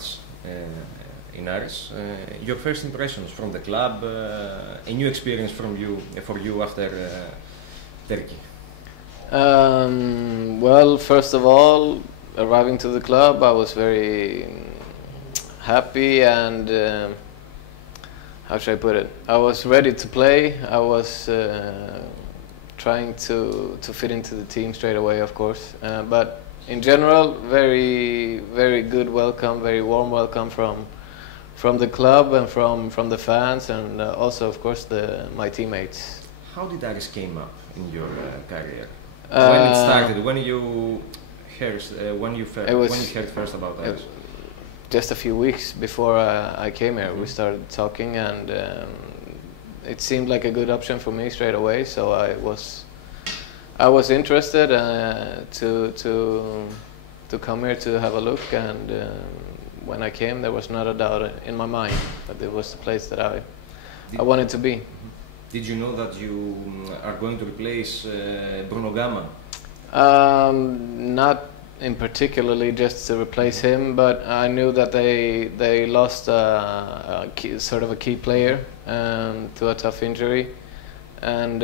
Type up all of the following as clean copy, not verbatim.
months in Aris. Your first impressions from the club, a new experience for you after Turkey. Well, first of all, arriving to the club, I was very happy and how should I put it? I was ready to play. I was trying to fit into the team straight away, of course. But in general, very good welcome, very warm welcome from the club and from the fans, and also, of course, my teammates. How did Aris came up in your career? When it started, when you heard first about Aris? Just a few weeks before I came here, we started talking, and it seemed like a good option for me straight away. So I was interested to come here to have a look, and when I came, there was not a doubt in my mind that it was the place that I wanted to be. Did you know that you are going to replace Bruno Gama? Not in particularly just to replace him, but I knew that they lost sort of a key player to a tough injury, and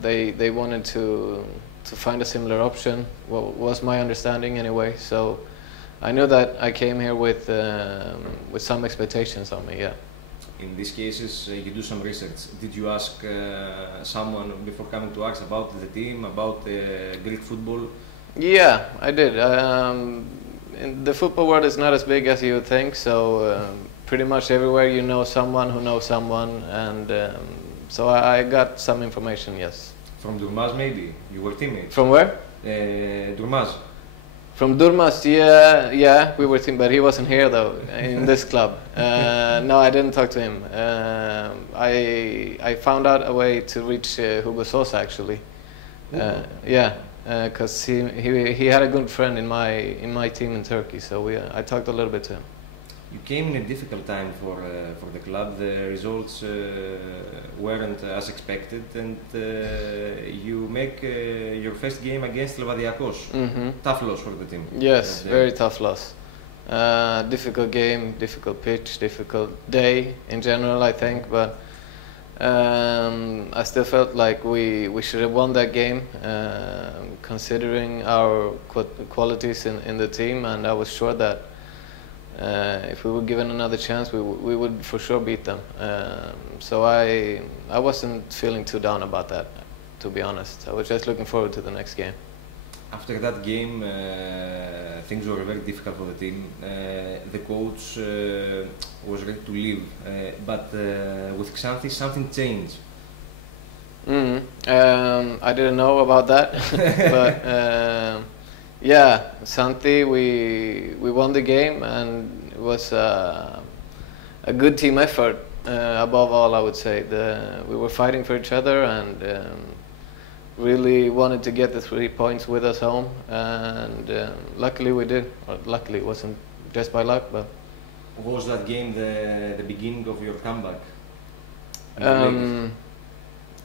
they wanted to find a similar option. Well, was my understanding anyway. So I knew that I came here with some expectations on me. Yeah. In these cases, you do some research. Did you ask someone before coming to Aris about the team, about Greek football? Yeah, I did. The football world is not as big as you would think, so pretty much everywhere you know someone who knows someone, and so I got some information, yes. From Durmaz, maybe? You were teammates? From where? Durmaz. From Durmaz, yeah, we were team, but he wasn't here though in this club. No, I didn't talk to him. I found out a way to reach Hugo Sosa actually. Yeah, because he had a good friend in my team in Turkey, so I talked a little bit to him. You came in a difficult time for the club. The results weren't as expected, and you make your first game against Levadiakos. Tough loss for the team. Yes, very tough loss. Difficult game, difficult pitch, difficult day in general, I think. But I still felt like we should have won that game, considering our qualities in the team, and I was sure that if we were given another chance, we would for sure beat them. So I wasn't feeling too down about that, to be honest. I was just looking forward to the next game. After that game, things were very difficult for the team. The coach was ready to leave, but with Xanthi, something changed. I didn't know about that, but yeah, Xanthi, we won the game, and it was a good team effort. Above all, I would say we were fighting for each other, and really wanted to get the 3 points with us home, and luckily we did. Or luckily, it wasn't just by luck, but. Was that game the beginning of your comeback? For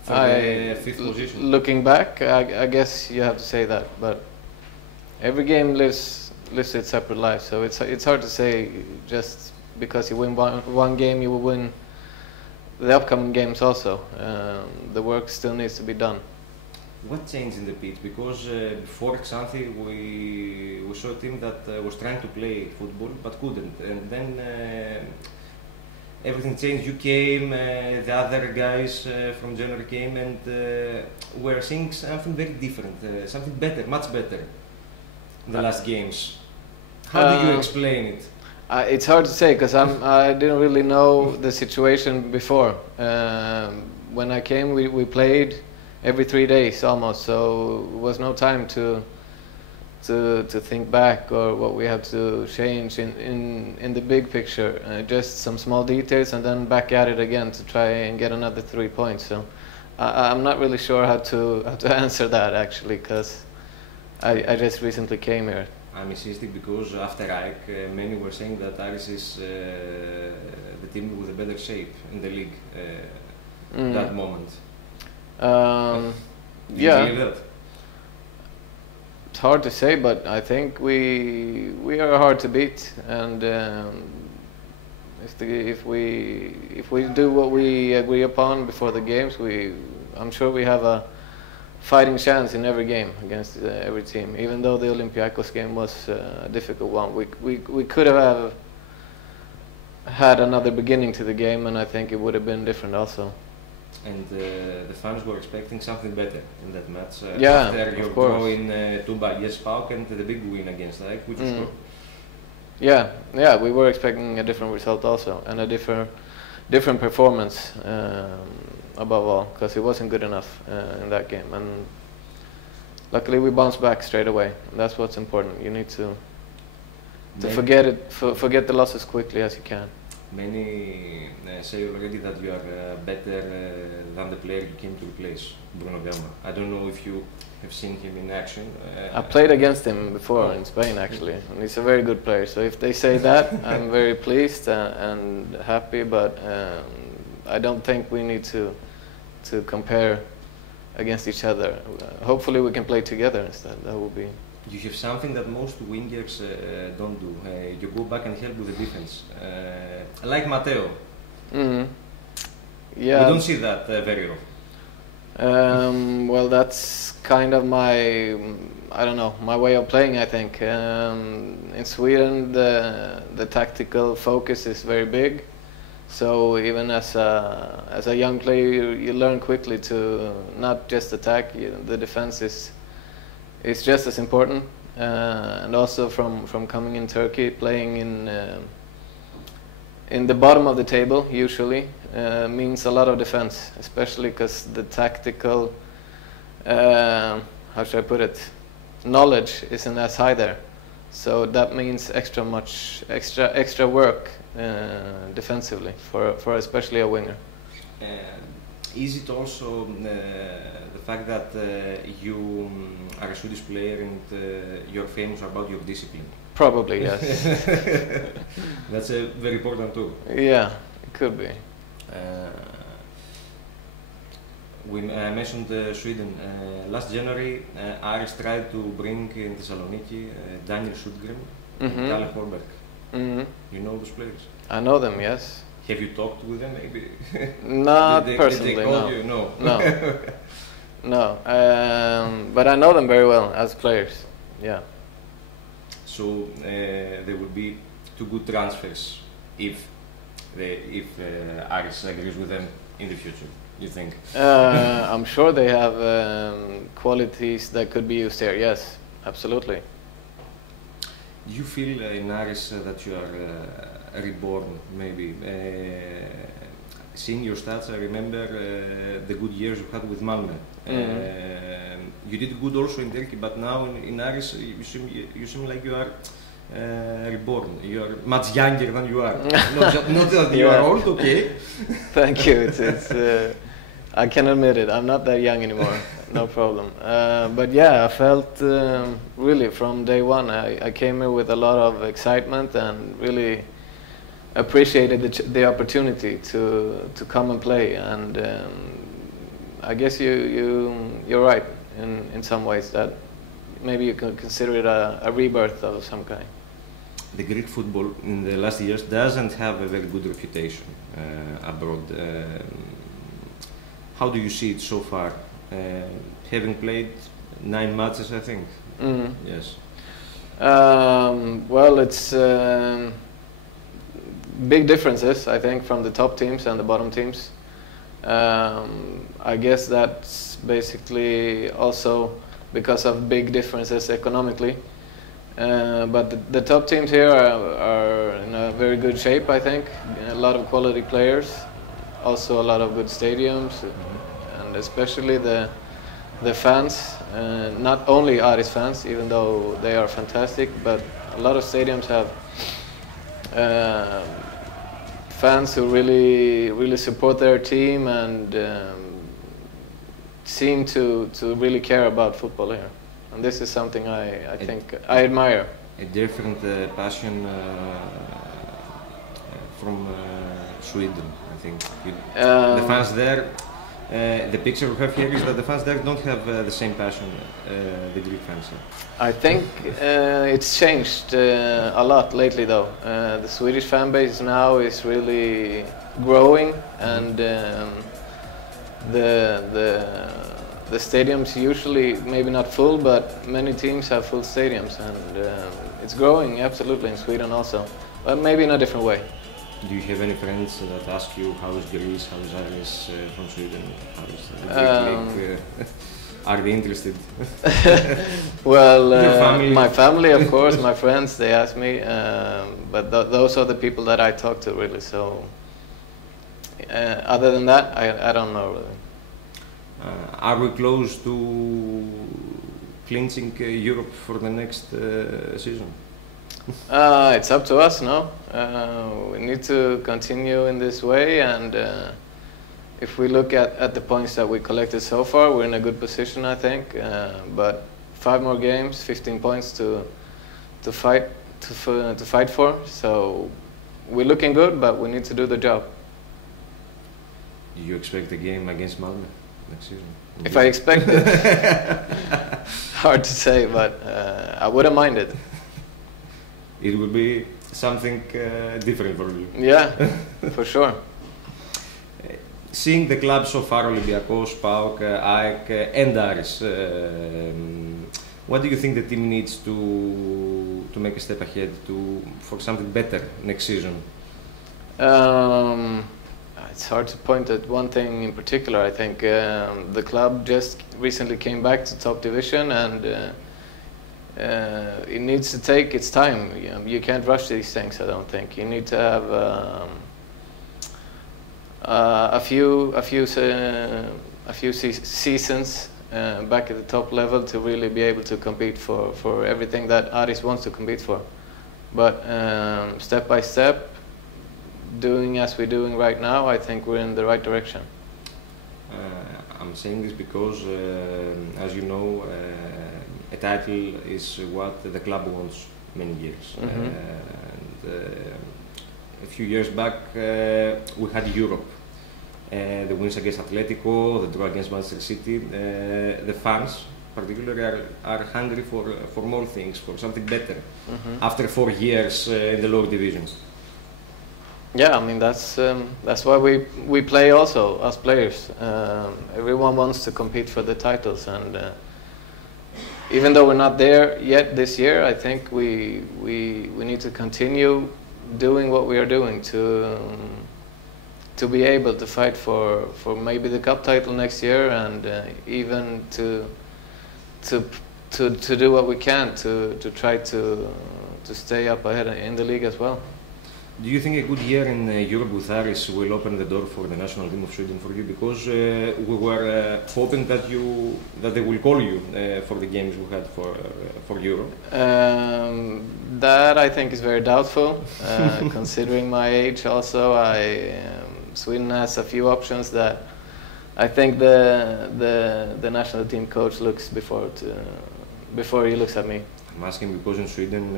the fifth position? Looking back, I guess you have to say that, but every game lives its separate life, so it's hard to say just because you win one game you will win the upcoming games also. The work still needs to be done. What changed in the pitch? Because before Xanthi we saw a team that was trying to play football but couldn't, and then everything changed. You came, the other guys from January came, and we're seeing something very different, something better, much better in the last games. How do you explain it? It's hard to say because I didn't really know the situation before. When I came, we played every 3 days almost, so it was no time to think back or what we have to change in the big picture. Just some small details, and then back at it again to try and get another 3 points. So I'm not really sure how to answer that actually, because I just recently came here. I'm insisting because after AEK, many were saying that Aris is the team with a better shape in the league that moment. Do you Yeah. believe that? It's hard to say, but I think we are hard to beat, and if we do what we agree upon before the games, I'm sure we have a fighting chance in every game against every team. Even though the Olympiacos game was a difficult one, we could have had another beginning to the game, and I think it would have been different also. And the fans were expecting something better in that match. Yeah, after your of course. draw in Tuba against PAOK and the big win against AEK, which was good. Yeah, we were expecting a different result also, and a different performance above all, because it wasn't good enough in that game. And luckily, we bounced back straight away. That's what's important. You need to forget the losses quickly as you can. Many say already that you are better than the player you came to replace, Bruno Gama. I don't know if you have seen him in action. I played against him before in Spain, actually, and he's a very good player. So if they say that, I'm very pleased and happy. But I don't think we need to compare against each other. Hopefully, we can play together instead. That would be. You have something that most wingers don't do. You go back and help with the defense, like Matteo. Mm-hmm. Yeah. We don't see that very often. Well, that's kind of my way of playing, I think. In Sweden, the tactical focus is very big. So even as a young player, you learn quickly to not just attack. The defense is just as important, and also from coming in Turkey, playing in the bottom of the table usually means a lot of defense, especially because the tactical, how should I put it, knowledge isn't as high there. So that means extra work defensively for especially a winger. Is it also the fact that you are a Swedish player and you're famous about your discipline? Probably, yes. That's a very important too. Yeah, it could be. We mentioned Sweden. Last January, Aris tried to bring in Thessaloniki Daniel Sundgren and Kalle Horberg. You know those players? I know them, yes. Have you talked with them, maybe? Not personally, did they call no. you? No. No. But I know them very well as players. Yeah. So there will be two good transfers if Aris agrees with them in the future. You think? I'm sure they have qualities that could be used here. Yes, absolutely. Do you feel in Aris that you are reborn, maybe? Seeing your stats, I remember the good years you had with Malmö. You did good also in Turkey, but now in Aris you seem like you are reborn. You are much younger than you are. not that you are old, okay? Thank you. It's I can admit it. I'm not that young anymore. No problem. But yeah, I felt really from day one. I came here with a lot of excitement and really appreciated the opportunity to come and play. And I guess you're right in some ways that maybe you can consider it a rebirth of some kind. The Greek football in the last years doesn't have a very good reputation abroad. How do you see it so far? Having played 9 matches, I think. Yes. Well, it's big differences, I think, from the top teams and the bottom teams. I guess that's basically also because of big differences economically. But the top teams here are in a very good shape, I think. A lot of quality players, also a lot of good stadiums, and especially the fans. Not only Aris fans, even though they are fantastic, but a lot of stadiums have fans who really support their team and seem to really care about football here. And this is something I think I admire. A different passion from Sweden, I think. The fans there The picture we have here is that the fans there don't have the same passion the Greek fans have. I think it's changed a lot lately, though. The Swedish fan base now is really growing, and the stadiums usually maybe not full, but many teams have full stadiums, and it's growing absolutely in Sweden also, but maybe in a different way. Do you have any friends that ask you how is Greece, how is Aris from Sweden, how is the Greek league? Are they interested? Well, family? My family, of course, my friends, they ask me, but those are the people that I talk to really. So, other than that, I don't know really. Are we close to clinching Europe for the next season? It's up to us, no? We need to continue in this way, and if we look at the points that we collected so far, we're in a good position, I think. But 5 more games, 15 points to fight for. So we're looking good, but we need to do the job. Do you expect a game against Malmö next season? If I expect it, hard to say, but I wouldn't mind it. It will be something different for you. Yeah, for sure. Seeing the club so far, Olympiacos, PAOK, ΑΕΚ, and Aris, what do you think the team needs to make a step ahead for something better next season? It's hard to point at one thing in particular. I think the club just recently came back to top division, and it needs to take its time. You can't rush these things, I don't think. You need to have a few seasons back at the top level to really be able to compete for everything that Aris wants to compete for. But step by step, doing as we're doing right now, I think we're in the right direction. I'm saying this because, as you know, a title is what the club wants many years. Mm-hmm. A few years back, we had Europe. The wins against Atletico, the draw against Manchester City. The fans, particularly, are hungry for more things, for something better. Mm-hmm. After 4 years in the lower division. Yeah, I mean that's why we play also as players. Everyone wants to compete for the titles, and even though we're not there yet this year, I think we need to continue doing what we are doing to be able to fight for maybe the cup title next year, and even to do what we can to try to stay up ahead in the league as well. Do you think a good year in Europe with Aris will open the door for the national team of Sweden for you? Because we were hoping that they will call you for the games we had for Europe. That I think is very doubtful, considering my age. Also, Sweden has a few options that I think the national team coach looks before he looks at me. I'm asking because in Sweden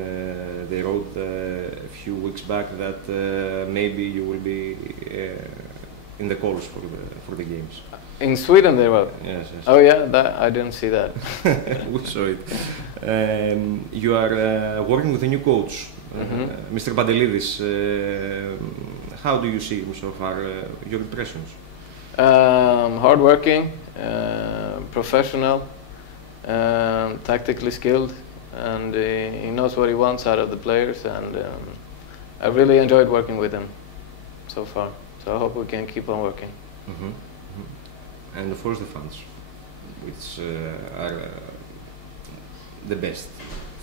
they wrote a few weeks back that maybe you will be in the calls for the games. In Sweden they wrote? Yes. Oh yeah, I didn't see that. We saw it. You are working with a new coach, mm-hmm. Mr. Pantelidis. How do you see him so far? Your impressions? Hardworking, professional, tactically skilled, and he knows what he wants out of the players, and I really enjoyed working with him so far, so I hope we can keep on working. Mm-hmm. Mm-hmm. And of course the fans, which are the best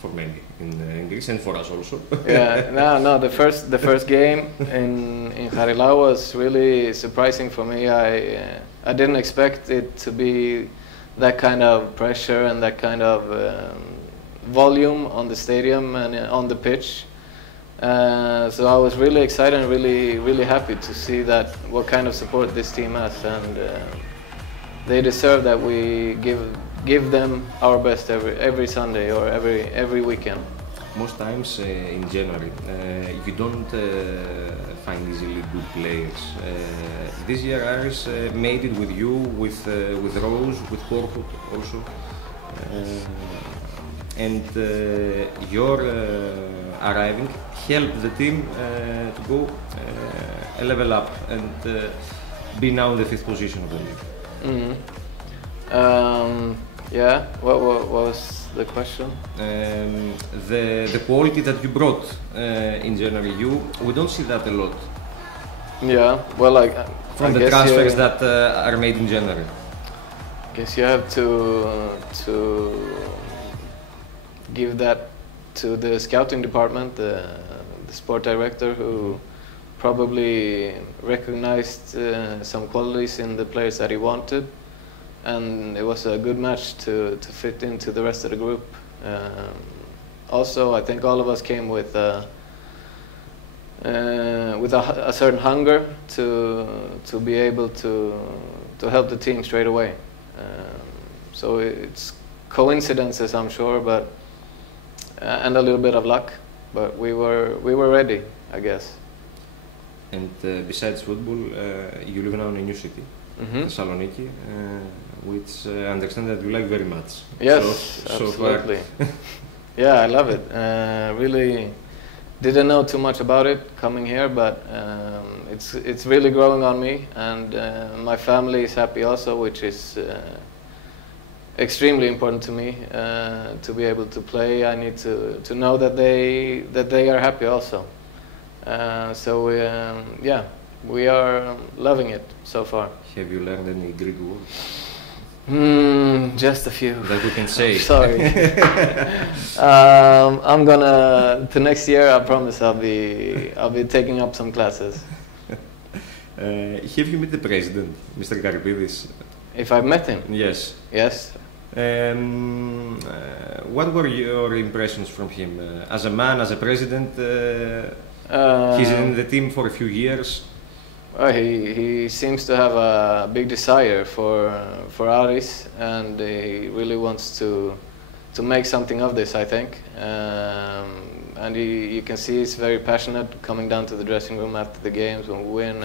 for many in Greece and for us also. Yeah, no, the first game in Harilao was really surprising for me. I didn't expect it to be that kind of pressure and that kind of volume on the stadium and on the pitch. So I was really excited and really happy to see that what kind of support this team has, and they deserve that we give them our best every Sunday or every weekend. Most times in January, if you don't find and easily good players. This year Aris made it with you, with Rose, with Korkut also. And your arriving helped the team to go a level up and be now in the 5th position of the league. Yeah, what was the question? The quality that you brought in January, we don't see that a lot. Yeah, well, from the transfers that are made in January. I guess you have to give that to the scouting department, the sport director, who probably recognized some qualities in the players that he wanted, and it was a good match to fit into the rest of the group. Also, I think all of us came with a certain hunger to be able to help the team straight away. So it's coincidences, I'm sure, but and a little bit of luck, but we were ready, I guess. And besides football, you live now in a new city, Thessaloniki, which I understand that you like very much. Yes, absolutely. Yeah, I love it. Really didn't know too much about it coming here, but it's really growing on me, and my family is happy also, which is extremely important to me. To be able to play, I need to know that they are happy also. So yeah, we are loving it so far. Have you learned any Greek words? Just a few. That we can say. Sorry. I'm gonna. To next year, I promise I'll be taking up some classes. Have you met the president, Mr. Karipidis? If I've met him? Yes. Yes. What were your impressions from him as a man, as a president? He's in the team for a few years. He seems to have a big desire for Aris, and he really wants to make something of this, I think. And you can see he's very passionate, coming down to the dressing room after the games when we win.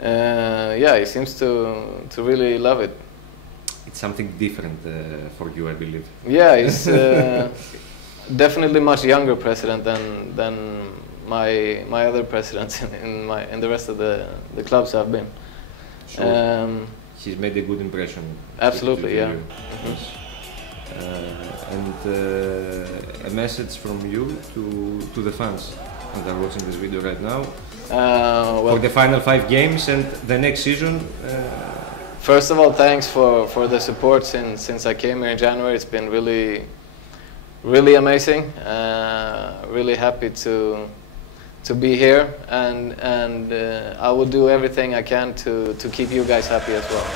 And yeah, he seems to really love it. It's something different for you, I believe. Yeah, he's definitely much younger president than my other presidents in the rest of the clubs I've been. Sure. He's made a good impression. Absolutely, yeah. Yes. And a message from you to the fans that are watching this video right now. Well, for the final 5 games and the next season. First of all, thanks for the support since I came here in January. It's been really amazing. Really happy to be here, and I will do everything I can to keep you guys happy as well.